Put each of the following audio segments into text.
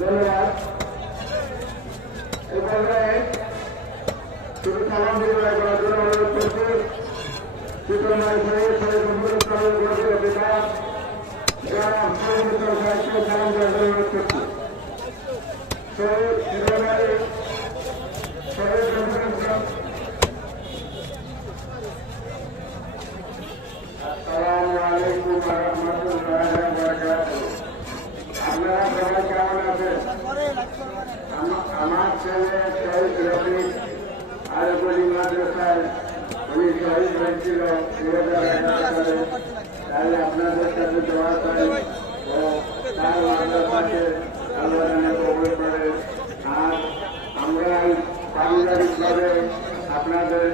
ধন্যবাদ। এই পর্যায়ে শুধু সালাম দিয়ে করার জন্য অনুরোধ করছি চিত্রনায় বিকাশ যারা সাহিত্য সালাম দেওয়ার জন্য অনুরোধ করছি। আসসালামু আলাইকুম ওয়া রাহমাতুল্লাহি ওয়া বারাকাতুহু। আপনারা সবাই কেমন আছেন? আমার ছেলে শহীদ রফিক আরবলি মাদ্রাসায় উনি শহীদ হয়েছিল 2011 সালে। তাহলে আপনাদের সাথে দোয়া চাই ও তার মাদ্রাসাকে আল্লাহ যেন কবুল করে। আর আমরা পারিবারিকভাবে আপনাদের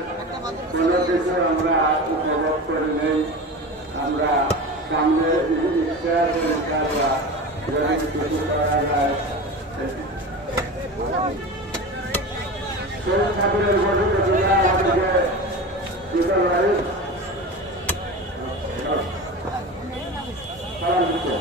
কোনো কিছু আমরা উপভোগ করে নেই। আমরা সামনে ইচ্ছার ইনশাআল্লাহ যদি কিছু করা যায়। শহীদ ঠাকুরের গঠিত দুনিয়া আমাদেরকে সালাম দিতে